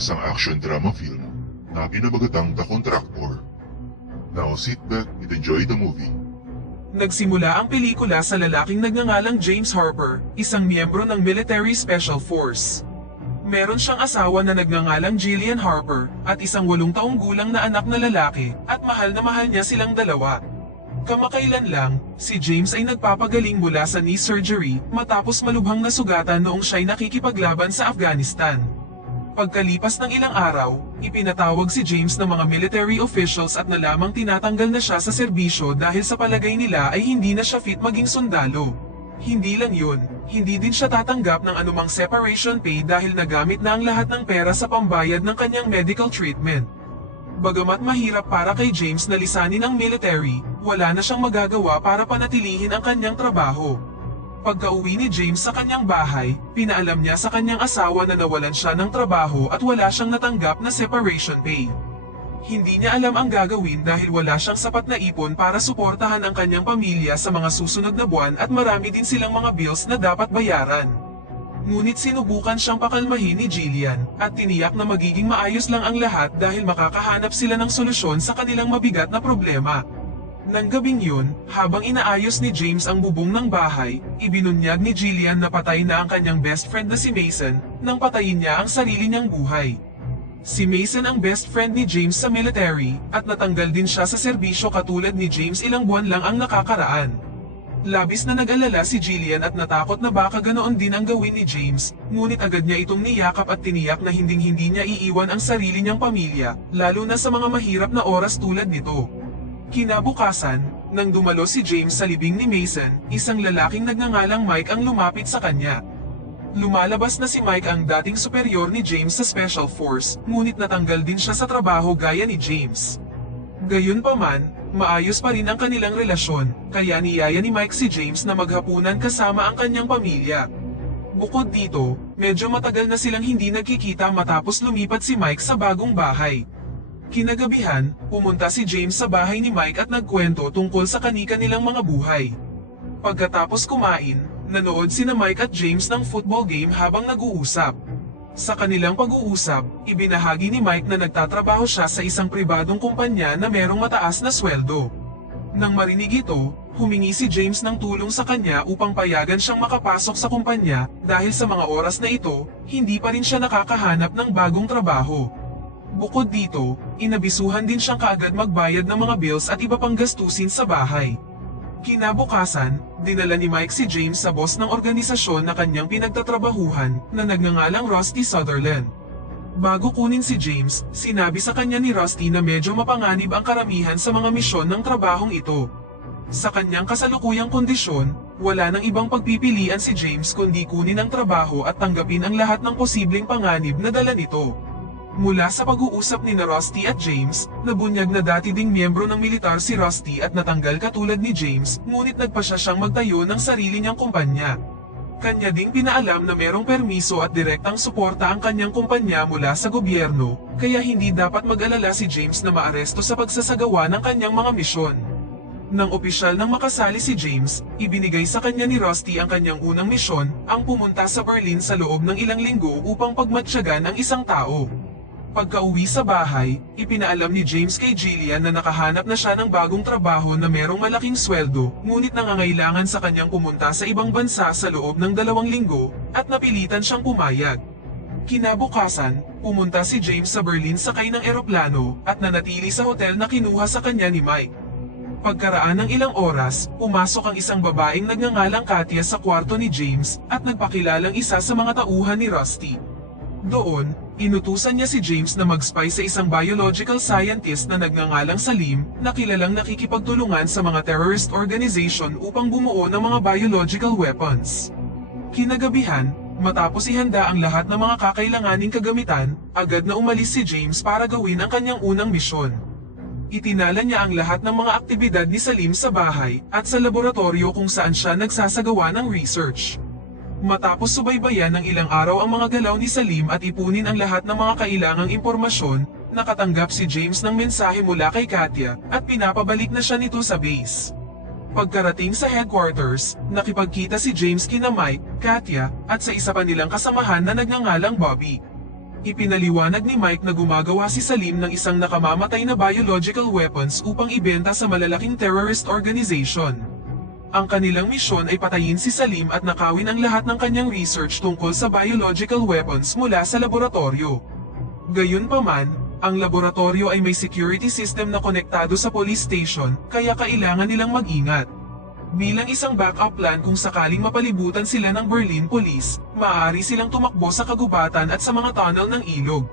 isang action drama film na binabagatang The Contractor. Now sit back and enjoy the movie. Nagsimula ang pelikula sa lalaking nagngangalang James Harper, isang miyembro ng Military Special Force. Meron siyang asawa na nagngangalang Jillian Harper at isang walong taong gulang na anak na lalaki at mahal na mahal niya silang dalawa. Kamakailan lang, si James ay nagpapagaling mula sa knee surgery matapos malubhang nasugatan noong siya'y nakikipaglaban sa Afghanistan. Pagkalipas ng ilang araw, ipinatawag si James ng mga military officials at nalamang tinatanggal na siya sa serbisyo dahil sa palagay nila ay hindi na siya fit maging sundalo. Hindi lang yun, hindi din siya tatanggap ng anumang separation pay dahil nagamit na ang lahat ng pera sa pambayad ng kanyang medical treatment. Bagamat mahirap para kay James na lisanin ang military, wala na siyang magagawa para panatilihin ang kanyang trabaho. Pagka-uwi ni James sa kanyang bahay, pinaalam niya sa kanyang asawa na nawalan siya ng trabaho at wala siyang natanggap na separation pay. Hindi niya alam ang gagawin dahil wala siyang sapat na ipon para suportahan ang kanyang pamilya sa mga susunod na buwan at marami din silang mga bills na dapat bayaran. Ngunit sinubukan siyang pakalmahin ni Jillian at tiniyak na magiging maayos lang ang lahat dahil makakahanap sila ng solusyon sa kanilang mabigat na problema. Nang gabing yun, habang inaayos ni James ang bubong ng bahay, ibinunyag ni Jillian na patay na ang kanyang best friend na si Mason nang patayin niya ang sarili niyang buhay. Si Mason ang best friend ni James sa military at natanggal din siya sa serbisyo katulad ni James ilang buwan lang ang nakakaraan. Labis na nag-alala si Jillian at natakot na baka ganoon din ang gawin ni James, ngunit agad niya itong niyakap at tiniyak na hinding-hindi niya iiwan ang sarili niyang pamilya, lalo na sa mga mahirap na oras tulad nito. Kinabukasan, nang dumalo si James sa libing ni Mason, isang lalaking nagngangalang Mike ang lumapit sa kanya. Lumalabas na si Mike ang dating superior ni James sa Special Force, ngunit natanggal din siya sa trabaho gaya ni James. Gayunpaman, maayos pa rin ang kanilang relasyon, kaya niyaya ni Mike si James na maghapunan kasama ang kanyang pamilya. Bukod dito, medyo matagal na silang hindi nagkikita matapos lumipat si Mike sa bagong bahay. Kinagabihan, pumunta si James sa bahay ni Mike at nagkwento tungkol sa kanika nilang mga buhay. Pagkatapos kumain, nanood sina Mike at James ng football game habang nag-uusap. Sa kanilang pag-uusap, ibinahagi ni Mike na nagtatrabaho siya sa isang pribadong kumpanya na merong mataas na sweldo. Nang marinig ito, humingi si James ng tulong sa kanya upang payagan siyang makapasok sa kumpanya dahil sa mga oras na ito, hindi pa rin siya nakakahanap ng bagong trabaho. Bukod dito, inabisuhan din siyang kaagad magbayad ng mga bills at iba pang gastusin sa bahay. Kinabukasan, dinala ni Mike si James sa boss ng organisasyon na kanyang pinagtatrabahuhan na nagngangalang Rusty Sutherland. Bago kunin si James, sinabi sa kanya ni Rusty na medyo mapanganib ang karamihan sa mga misyon ng trabahong ito. Sa kanyang kasalukuyang kondisyon, wala nang ibang pagpipilian si James kundi kunin ang trabaho at tanggapin ang lahat ng posibleng panganib na dala nito. Mula sa pag-uusap ni na Rusty at James, nabunyag na dati ding miyembro ng militar si Rusty at natanggal katulad ni James, ngunit nagpa siya siyang magtayo ng sarili niyang kumpanya. Kanya ding pinaalam na merong permiso at direktang suporta ang kanyang kumpanya mula sa gobyerno, kaya hindi dapat mag-alala si James na maaresto sa pagsasagawa ng kanyang mga misyon. Nang opisyal nang makasali si James, ibinigay sa kanya ni Rusty ang kanyang unang misyon, ang pumunta sa Berlin sa loob ng ilang linggo upang pagmatsyagan ang isang tao. Pagka-uwi sa bahay, ipinaalam ni James kay Jillian na nakahanap na siya ng bagong trabaho na merong malaking sweldo, ngunit nangangailangan sa kanyang pumunta sa ibang bansa sa loob ng dalawang linggo, at napilitan siyang pumayag. Kinabukasan, pumunta si James sa Berlin sakay ng eroplano at nanatili sa hotel na kinuha sa kanya ni Mike. Pagkaraan ng ilang oras, pumasok ang isang babaeng nagngangalang Katya sa kwarto ni James at nagpakilalang isa sa mga tauhan ni Rusty. Doon, inutusan niya si James na mag-spy sa isang biological scientist na nagngangalang Salim na kilalang nakikipagtulungan sa mga terrorist organization upang bumuo ng mga biological weapons. Kinagabihan, matapos ihanda ang lahat ng mga kakailanganing kagamitan, agad na umalis si James para gawin ang kanyang unang misyon. Itinala niya ang lahat ng mga aktibidad ni Salim sa bahay at sa laboratorio kung saan siya nagsasagawa ng research. Matapos subaybayan ng ilang araw ang mga galaw ni Salim at ipunin ang lahat ng mga kailangang impormasyon, nakatanggap si James ng mensahe mula kay Katya at pinapabalik na siya nito sa base. Pagkarating sa headquarters, nakipagkita si James kina Mike, Katya, at sa isa pa nilang kasamahan na nagngangalang Bobby. Ipinaliwanag ni Mike na gumagawa si Salim ng isang nakamamatay na biological weapons upang ibenta sa malalaking terrorist organization. Ang kanilang misyon ay patayin si Salim at nakawin ang lahat ng kanyang research tungkol sa biological weapons mula sa laboratorio. Gayunpaman, ang laboratorio ay may security system na konektado sa police station kaya kailangan nilang mag-ingat. Bilang isang backup plan kung sakaling mapalibutan sila ng Berlin Police, maaari silang tumakbo sa kagubatan at sa mga tunnel ng ilog.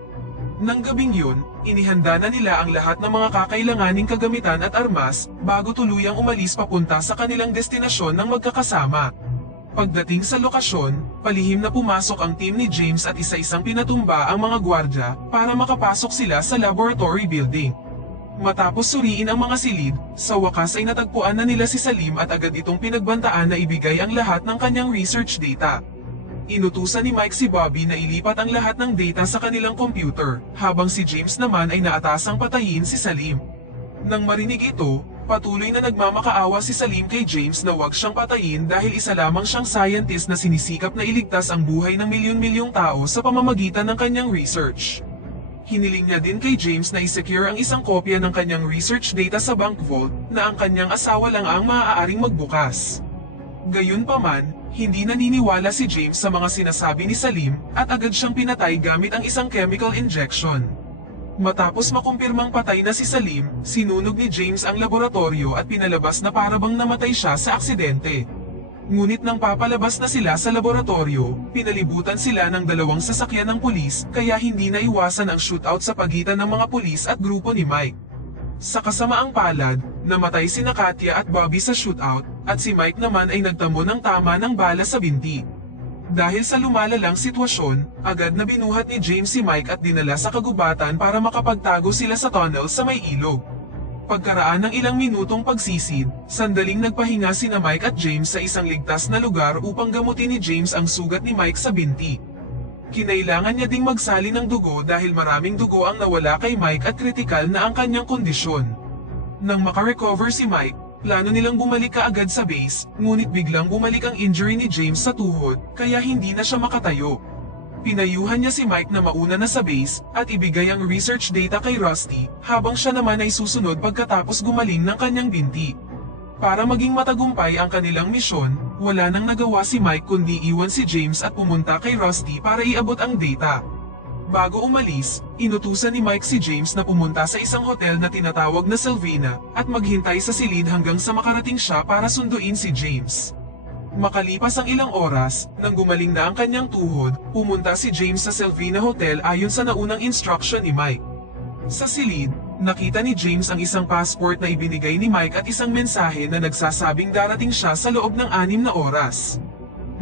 Nang gabing yun, inihanda na nila ang lahat ng mga kakailanganing kagamitan at armas bago tuluyang umalis papunta sa kanilang destinasyon ng magkakasama. Pagdating sa lokasyon, palihim na pumasok ang team ni James at isa-isang pinatumba ang mga gwardya para makapasok sila sa laboratory building. Matapos suriin ang mga silid, sa wakas ay natagpuan na nila si Salim at agad itong pinagbantaan na ibigay ang lahat ng kanyang research data. Inutusan ni Mike si Bobby na ilipat ang lahat ng data sa kanilang computer, habang si James naman ay naatasang patayin si Salim. Nang marinig ito, patuloy na nagmamakaawa si Salim kay James na huwag siyang patayin dahil isa lamang siyang scientist na sinisikap na iligtas ang buhay ng milyon-milyong tao sa pamamagitan ng kanyang research. Hiniling niya din kay James na isecure ang isang kopya ng kanyang research data sa bank vault na ang kanyang asawa lang ang maaaring magbukas. Gayunpaman, hindi naniniwala si James sa mga sinasabi ni Salim at agad siyang pinatay gamit ang isang chemical injection. Matapos makumpirmang patay na si Salim, sinunog ni James ang laboratorio at pinalabas na parabang namatay siya sa aksidente. Ngunit nang papalabas na sila sa laboratorio, pinalibutan sila ng dalawang sasakyan ng pulis kaya hindi na iwasan ang shootout sa pagitan ng mga pulis at grupo ni Mike. Sa kasamaang palad, namatay si Katya at Bobby sa shootout at si Mike naman ay nagtamo ng tama ng bala sa binti. Dahil sa lumalalang sitwasyon, agad na binuhat ni James si Mike at dinala sa kagubatan para makapagtago sila sa tunnel sa may ilog. Pagkaraan ng ilang minutong pagsisid, sandaling nagpahinga sina Mike at James sa isang ligtas na lugar upang gamutin ni James ang sugat ni Mike sa binti. Kinailangan niya ding magsali ng dugo dahil maraming dugo ang nawala kay Mike at kritikal na ang kanyang kondisyon. Nang makarecover si Mike, plano nilang bumalik kaagad sa base, ngunit biglang bumalik ang injury ni James sa tuhod, kaya hindi na siya makatayo. Pinayuhan niya si Mike na mauna na sa base at ibigay ang research data kay Rusty habang siya naman ay susunod pagkatapos gumaling ng kanyang binti. Para maging matagumpay ang kanilang misyon, wala nang nagawa si Mike kundi iwan si James at pumunta kay Rusty para iabot ang data. Bago umalis, inutusan ni Mike si James na pumunta sa isang hotel na tinatawag na Selvina at maghintay sa silid hanggang sa makarating siya para sunduin si James. Makalipas ang ilang oras, nang gumaling na ang kanyang tuhod, pumunta si James sa Selvina Hotel ayon sa naunang instruction ni Mike. Sa silid, nakita ni James ang isang passport na ibinigay ni Mike at isang mensahe na nagsasabing darating siya sa loob ng anim na oras.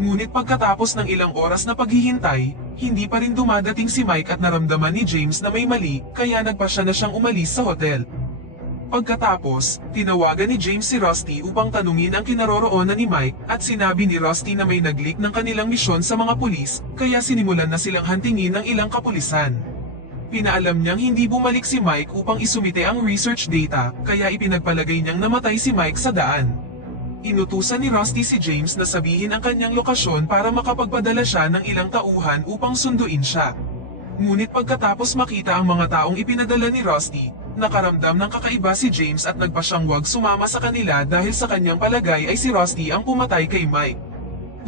Ngunit pagkatapos ng ilang oras na paghihintay, hindi pa rin dumadating si Mike at naramdaman ni James na may mali kaya nagpa siya na siyang umalis sa hotel. Pagkatapos, tinawagan ni James si Rusty upang tanungin ang kinaroroonan ni Mike at sinabi ni Rusty na may naglik ng kanilang misyon sa mga pulis kaya sinimulan na silang hantingin ng ilang kapulisan. Pinaalam niyang hindi bumalik si Mike upang isumite ang research data kaya ipinagpalagay niyang namatay si Mike sa daan. Inutusan ni Rusty si James na sabihin ang kanyang lokasyon para makapagpadala siya ng ilang tauhan upang sunduin siya. Ngunit pagkatapos makita ang mga taong ipinadala ni Rusty, nakaramdam ng kakaiba si James at nagpa siyang wag sumama sa kanila dahil sa kanyang palagay ay si Rusty ang pumatay kay Mike.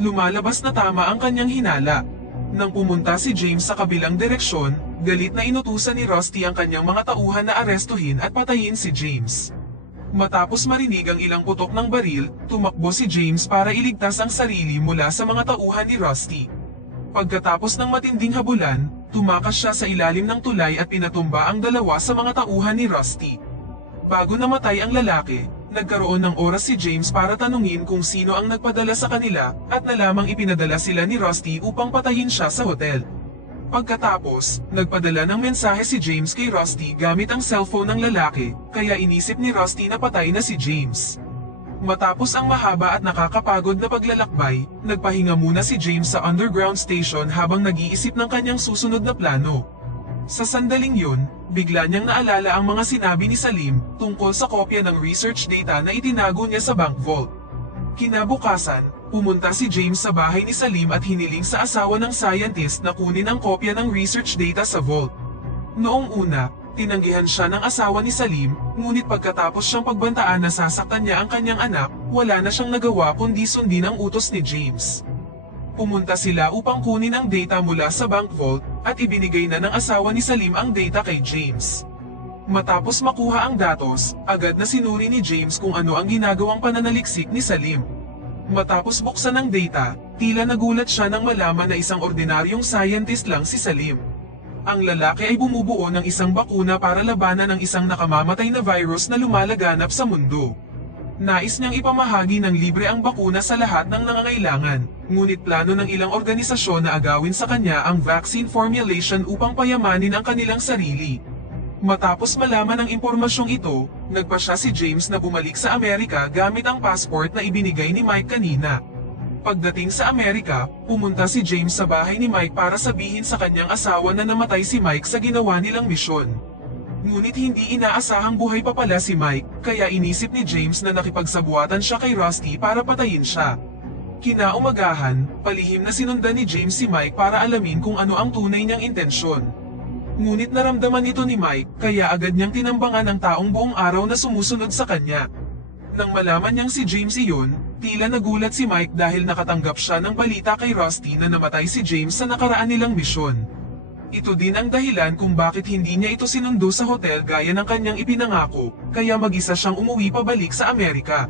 Lumalabas na tama ang kanyang hinala. Nang pumunta si James sa kabilang direksyon, galit na inutusan ni Rusty ang kanyang mga tauhan na arestuhin at patayin si James. Matapos marinig ang ilang putok ng baril, tumakbo si James para iligtas ang sarili mula sa mga tauhan ni Rusty. Pagkatapos ng matinding habulan, tumakas siya sa ilalim ng tulay at pinatumba ang dalawa sa mga tauhan ni Rusty. Bago namatay ang lalaki, nagkaroon ng oras si James para tanungin kung sino ang nagpadala sa kanila at nalamang ipinadala sila ni Rusty upang patayin siya sa hotel. Pagkatapos, nagpadala ng mensahe si James kay Rusty gamit ang cellphone ng lalaki, kaya inisip ni Rusty na patay na si James. Matapos ang mahaba at nakakapagod na paglalakbay, nagpahinga muna si James sa underground station habang nag-iisip ng kanyang susunod na plano. Sa sandaling yun, bigla niyang naalala ang mga sinabi ni Salim tungkol sa kopya ng research data na itinago niya sa bank vault. Kinabukasan, Pumunta si James sa bahay ni Salim at hiniling sa asawa ng scientist na kunin ang kopya ng research data sa vault. Noong una, tinanggihan siya ng asawa ni Salim, ngunit pagkatapos siyang pagbantaan na sasaktan niya ang kanyang anak, wala na siyang nagawa kundi sundin ang utos ni James. Pumunta sila upang kunin ang data mula sa bank vault at ibinigay na ng asawa ni Salim ang data kay James. Matapos makuha ang datos, agad na sinuri ni James kung ano ang ginagawang pananaliksik ni Salim. Matapos buksan ang data, tila nagulat siya nang malaman na isang ordinaryong scientist lang si Salim. Ang lalaki ay bumubuo ng isang bakuna para labanan ang isang nakamamatay na virus na lumalaganap sa mundo. Nais niyang ipamahagi ng libre ang bakuna sa lahat ng nangangailangan, ngunit plano ng ilang organisasyon na agawin sa kanya ang vaccine formulation upang payamanin ang kanilang sarili. Matapos malaman ang impormasyong ito, nagpa siya si James na bumalik sa Amerika gamit ang passport na ibinigay ni Mike kanina. Pagdating sa Amerika, pumunta si James sa bahay ni Mike para sabihin sa kanyang asawa na namatay si Mike sa ginawa nilang misyon. Ngunit hindi inaasahang buhay pa pala si Mike, kaya inisip ni James na nakipagsabuatan siya kay Rusty para patayin siya. Kinaumagahan, palihim na sinundan ni James si Mike para alamin kung ano ang tunay niyang intensyon. Ngunit naramdaman ito ni Mike, kaya agad niyang tinambangan ang taong buong araw na sumusunod sa kanya. Nang malaman niyang si James iyon, tila nagulat si Mike dahil nakatanggap siya ng balita kay Rusty na namatay si James sa nakaraan nilang misyon. Ito din ang dahilan kung bakit hindi niya ito sinundo sa hotel gaya ng kanyang ipinangako, kaya mag-isa siyang umuwi pabalik sa Amerika.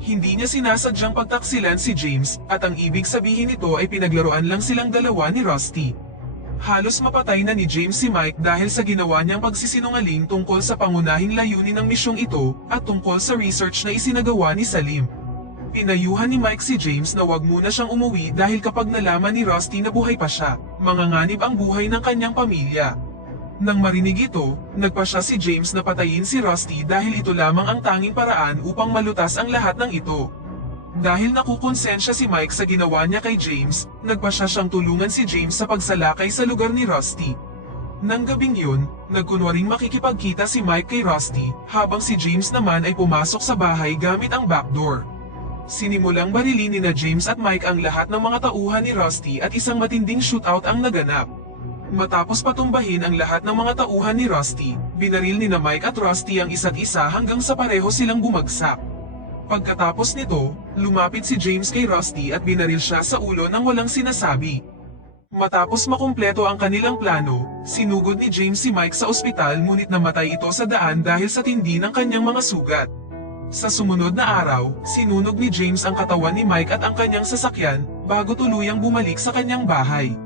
Hindi niya sinasadyang pagtaksilan si James, at ang ibig sabihin nito ay pinaglaruan lang silang dalawa ni Rusty. Halos mapatay na ni James si Mike dahil sa ginawa niyang pagsisinungaling tungkol sa pangunahing layunin ng misyong ito at tungkol sa research na isinagawa ni Salim. Pinayuhan ni Mike si James na wag muna siyang umuwi dahil kapag nalaman ni Rusty na buhay pa siya, manganganib ang buhay ng kanyang pamilya. Nang marinig ito, nagpa siya si James na patayin si Rusty dahil ito lamang ang tanging paraan upang malutas ang lahat ng ito. Dahil nakukonsensya si Mike sa ginawa niya kay James, nagpa siya siyang tulungan si James sa pagsalakay sa lugar ni Rusty. Nang gabing yun, nagkunwaring makikipagkita si Mike kay Rusty, habang si James naman ay pumasok sa bahay gamit ang backdoor. Sinimulang barilin ni na James at Mike ang lahat ng mga tauhan ni Rusty at isang matinding shootout ang naganap. Matapos patumbahin ang lahat ng mga tauhan ni Rusty, binaril ni na Mike at Rusty ang isa't isa hanggang sa pareho silang bumagsak. Pagkatapos nito, lumapit si James kay Rusty at binaril siya sa ulo nang walang sinasabi. Matapos makumpleto ang kanilang plano, sinugod ni James si Mike sa ospital ngunit namatay ito sa daan dahil sa tindi ng kanyang mga sugat. Sa sumunod na araw, sinunog ni James ang katawan ni Mike at ang kanyang sasakyan bago tuluyang bumalik sa kanyang bahay.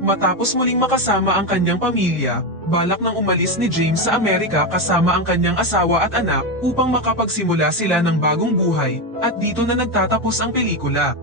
Matapos muling makasama ang kanyang pamilya, balak nang umalis ni James sa Amerika kasama ang kanyang asawa at anak upang makapagsimula sila ng bagong buhay, at dito na nagtatapos ang pelikula.